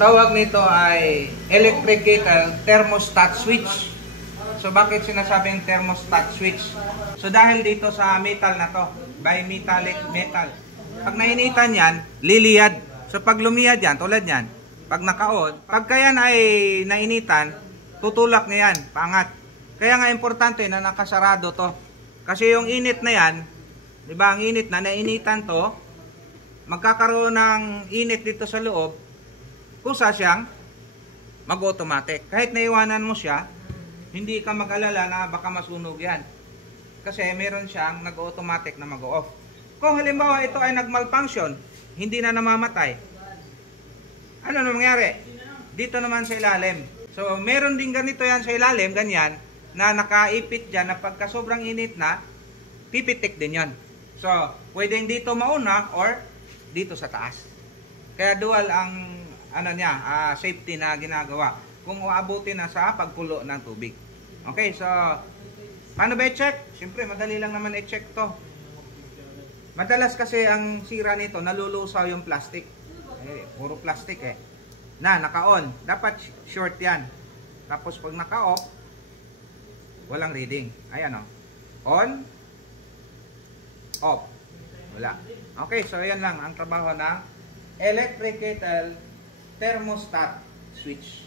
tawag nito ay electric kettle thermostat switch. So bakit sinasabing thermostat switch? So dahil dito sa metal na to, bimetallic metal. Pag nainitan yan, liliyad. So pag lumiyad yan, tulad yan, pag naka-on, pagka yan ay nainitan, tutulak na yan, paangat. Kaya nga importante na nakasarado to. Kasi yung init na yan, di ba, ang init na nainitan to, magkakaroon ng init dito sa loob, kusa siyang mag-automatic. Kahit naiwanan mo siya, hindi ka mag-alala na baka masunog yan. Kasi meron siyang nag-automatic na mag-off. Kung halimbawa ito ay nag-malfunction, hindi na namamatay, ano na mangyari? Dito naman sa ilalim. So meron din ganito yan sa ilalim, ganyan, na nakaipit dyan na pagka sobrang init na, pipitik din yon. So pwedeng dito mauna or dito sa taas. Kaya dual ang ano niya, safety na ginagawa kung uabutin na sa pagkulo ng tubig. Okay, so paano ba i-check? Siyempre madali lang naman i-check to. Madalas kasi ang sira nito, nalulusaw yung plastic. Puro plastic naka-on, dapat short yan. Tapos pag naka-off, walang reading. Ayan on, off, wala. Okay, so ayan lang ang trabaho ng electric kettle thermostat switch.